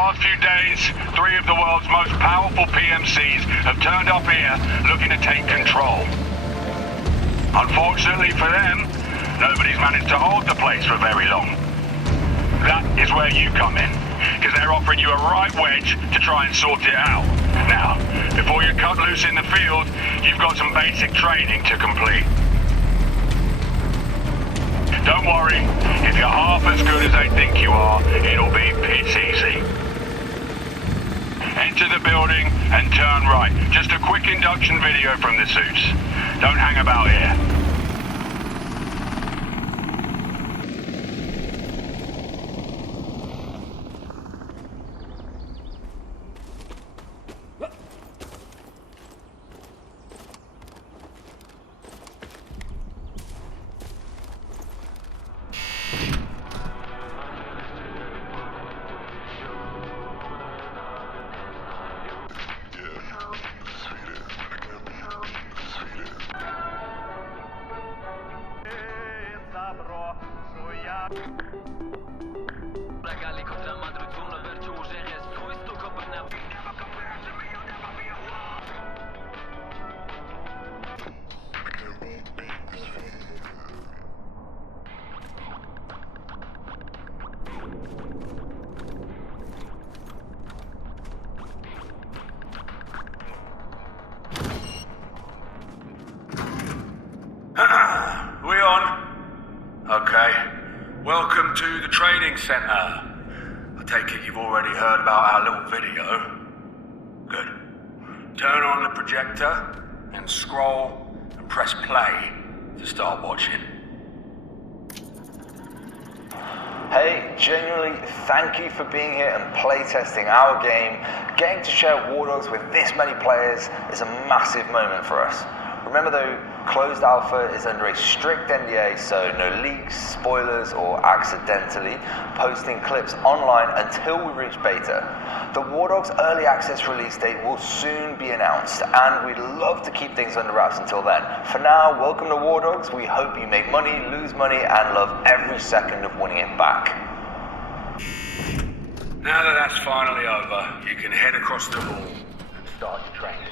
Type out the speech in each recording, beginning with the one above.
past few days, 3 of the world's most powerful PMCs have turned up here looking to take control. Unfortunately for them, nobody's managed to hold the place for very long. That is where you come in, because they're offering you a right wedge to try and sort it out. Now, before you cut loose in the field, you've got some basic training to complete. Don't worry, if you're half as good as they think you are, it'll be piss easy. Enter the building and turn right. Just a quick induction video from the suits. Don't hang about here. Welcome to the training center. I take it you've already heard about our little video. Good. Turn on the projector and scroll and press play to start watching. Hey, genuinely thank you for being here and playtesting our game. Getting to share WARDOGS with this many players is a massive moment for us. Remember though, closed alpha is under a strict NDA, so no leaks, spoilers, or accidentally posting clips online until we reach beta. The WARDOGS early access release date will soon be announced, and we'd love to keep things under wraps until then. For now, welcome to WARDOGS. We hope you make money, lose money, and love every second of winning it back. Now that that's finally over, you can head across the hall and start your training.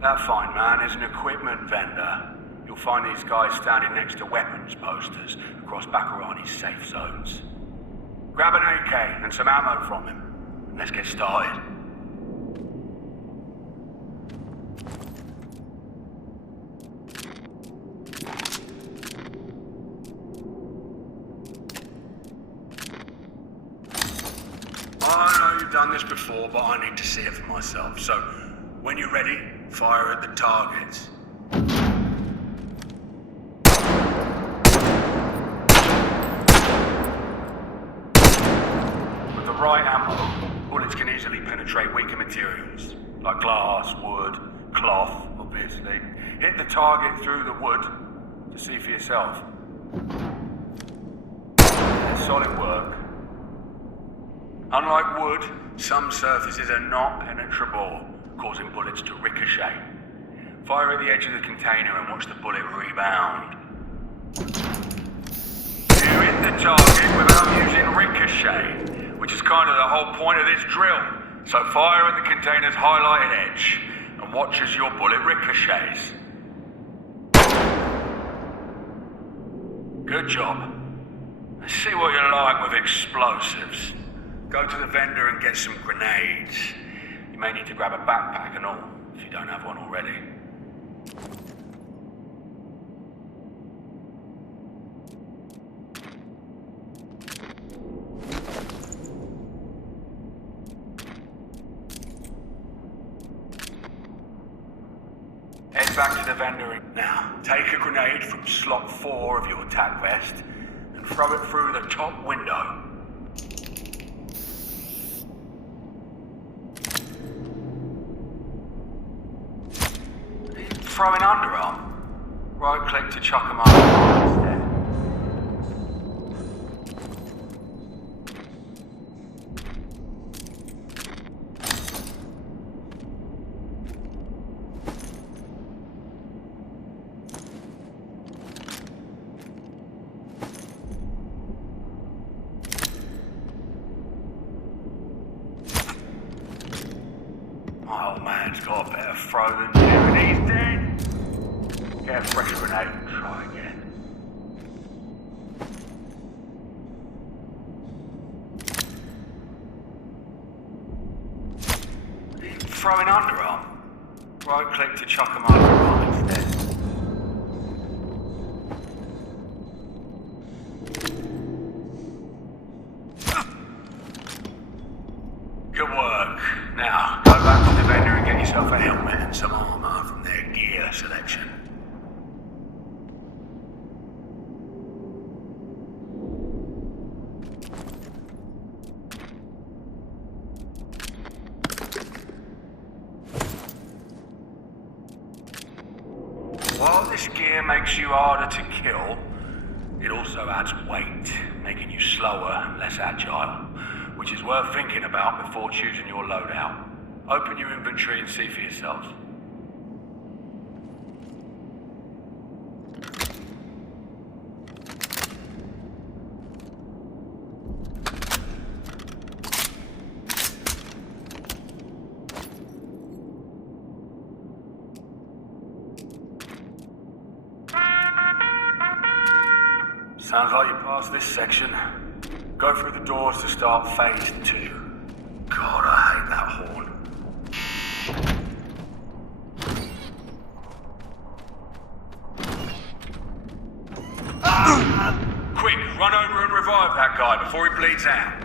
That fine man is an equipment vendor. You'll find these guys standing next to weapons posters across Bakarani's safe zones. Grab an AK and some ammo from him, and let's get started. I know you've done this before, but I need to see it for myself, so when you're ready, fire at the targets. With the right ammo, bullets can easily penetrate weaker materials, like glass, wood, cloth, obviously. Hit the target through the wood to see for yourself. Solid work. Unlike wood, some surfaces are not penetrable, causing bullets to ricochet. Fire at the edge of the container and watch the bullet rebound. You hit the target without using ricochet, which is kind of the whole point of this drill. So fire at the container's highlighted edge and watch as your bullet ricochets. Good job. Let's see what you're like with explosives. Go to the vendor and get some grenades. You may need to grab a backpack and all, if you don't have one already. Head back to the vendor. Now, take a grenade from slot 4 of your tac vest and throw it through the top window. Throw an underarm. Right click to chuck them up instead. man's got a better throw than you and he's dead. Get a fresh grenade and try again. Throwing underarm. Right click to chuck him underarm instead. Good work. Now, go back to the vendor and get yourself a helmet and some armor from their gear selection. While this gear makes you harder to kill, it also adds weight, making you slower and less agile, which is worth thinking about before choosing your loadout. Open your inventory and see for yourselves. Sounds like you passed this section. Go through the doors to start phase 2. God, I hate that horn. Quick, run over and revive that guy before he bleeds out.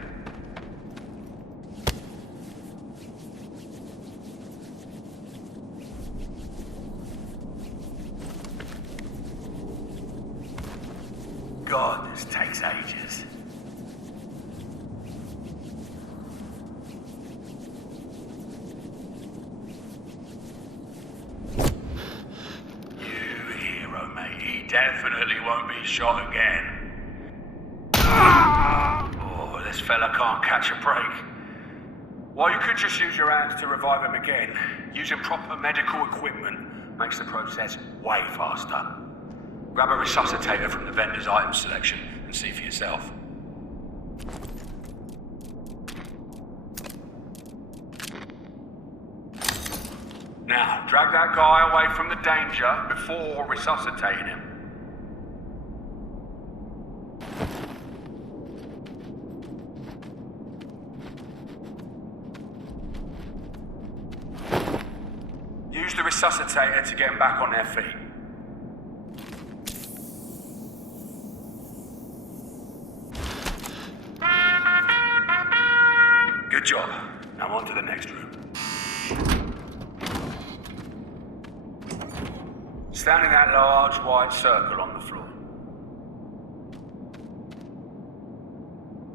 God, this takes ages. You hero, mate. He definitely won't be shot again. Oh, this fella can't catch a break. While you could just use your hands to revive him again, using proper medical equipment makes the process way faster. Grab a resuscitator from the vendor's item selection and see for yourself. Now, drag that guy away from the danger before resuscitating him. Use the resuscitator to get them back on their feet. Good job. Now on to the next room. Stand in that large white circle on the floor.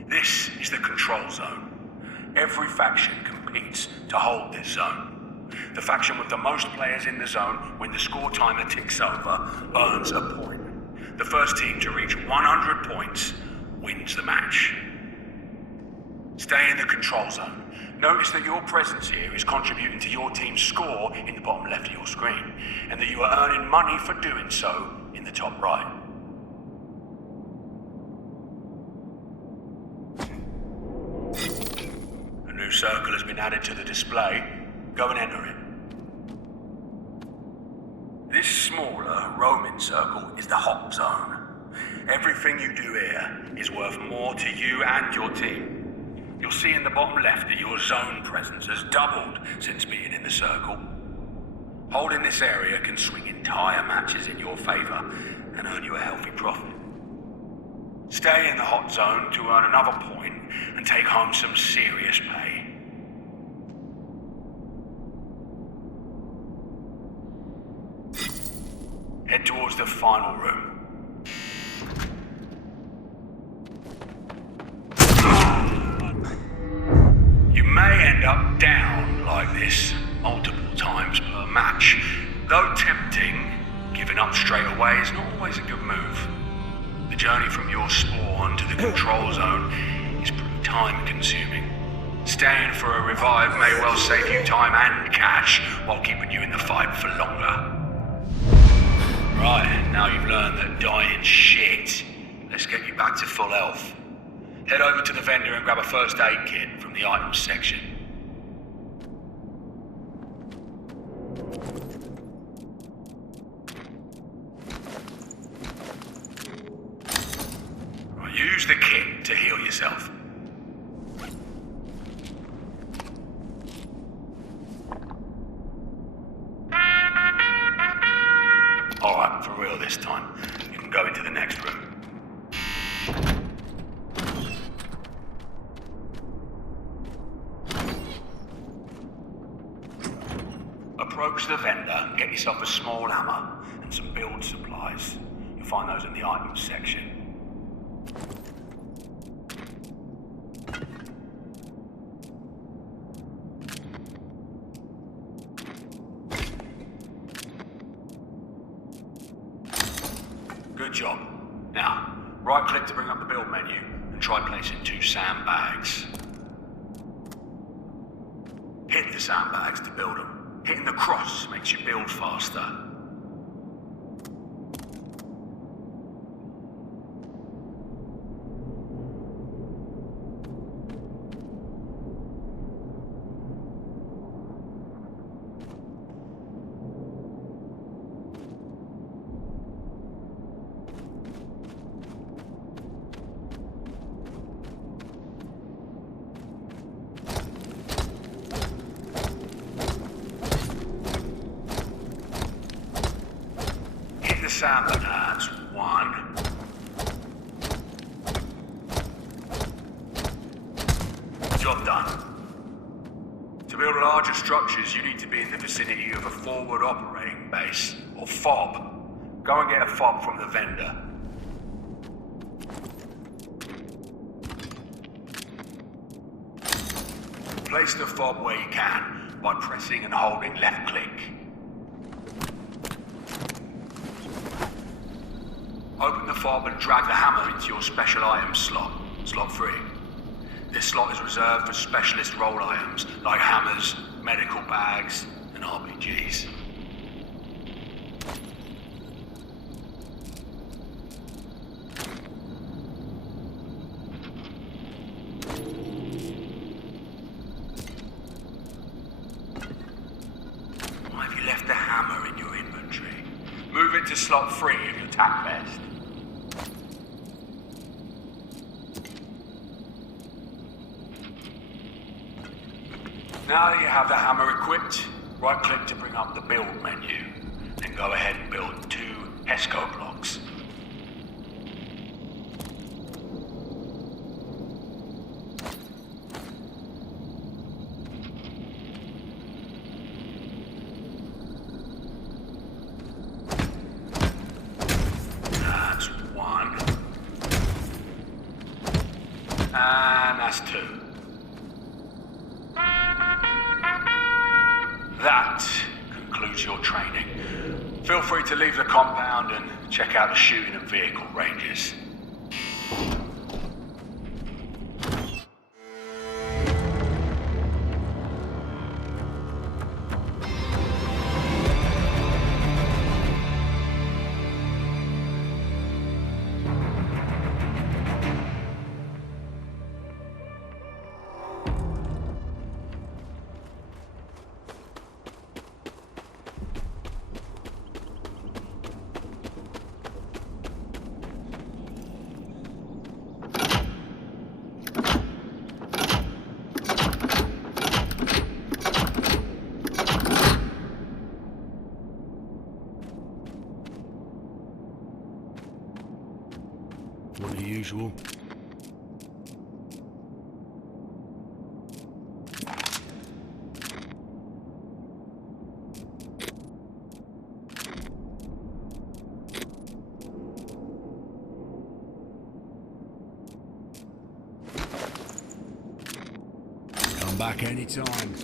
This is the control zone. Every faction competes to hold this zone. The faction with the most players in the zone, when the score timer ticks over, earns a point. The first team to reach 100 points wins the match. Stay in the control zone. Notice that your presence here is contributing to your team's score in the bottom left of your screen, and that you are earning money for doing so in the top right. A new circle has been added to the display. Go and enter it. This smaller, roaming circle is the hot zone. Everything you do here is worth more to you and your team. You'll see in the bottom left that your zone presence has doubled since being in the circle. Holding this area can swing entire matches in your favor and earn you a healthy profit. Stay in the hot zone to earn another point and take home some serious pay. Head towards the final room. You may end up down like this multiple times per match. Though tempting, giving up straight away is not always a good move. The journey from your spawn to the control zone is pretty time consuming. Staying for a revive may well save you time and cash while keeping you in the fight for longer. Right, now you've learned that dying's shit. Let's get you back to full health. Head over to the vendor and grab a first aid kit from the items section. Use the kit to heal yourself. Alright, for real this time. You can go into the next room. Approach the vendor, get yourself a small hammer and some build supplies. You'll find those in the items section. Good job. Now, right-click to bring up the build menu and try placing 2 sandbags. Hit the sandbags to build them. Hitting the cross makes you build faster. That's 1. Job done. To build larger structures, you need to be in the vicinity of a forward operating base, or FOB. Go and get a FOB from the vendor. Place the FOB where you can by pressing and holding left click. Open the fob and drag the hammer into your special items slot, slot 3. This slot is reserved for specialist role items like hammers, medical bags, and RPGs. Why have you left the hammer in your inventory? Move it to slot 3 of your tack vest. Now that you have the hammer equipped, right-click to bring up the build menu. Then go ahead and build 2 HESCO blocks. That's 1. And that's 2. That concludes your training. Feel free to leave the compound and check out the shooting and vehicle ranges. What the usual. Come back anytime.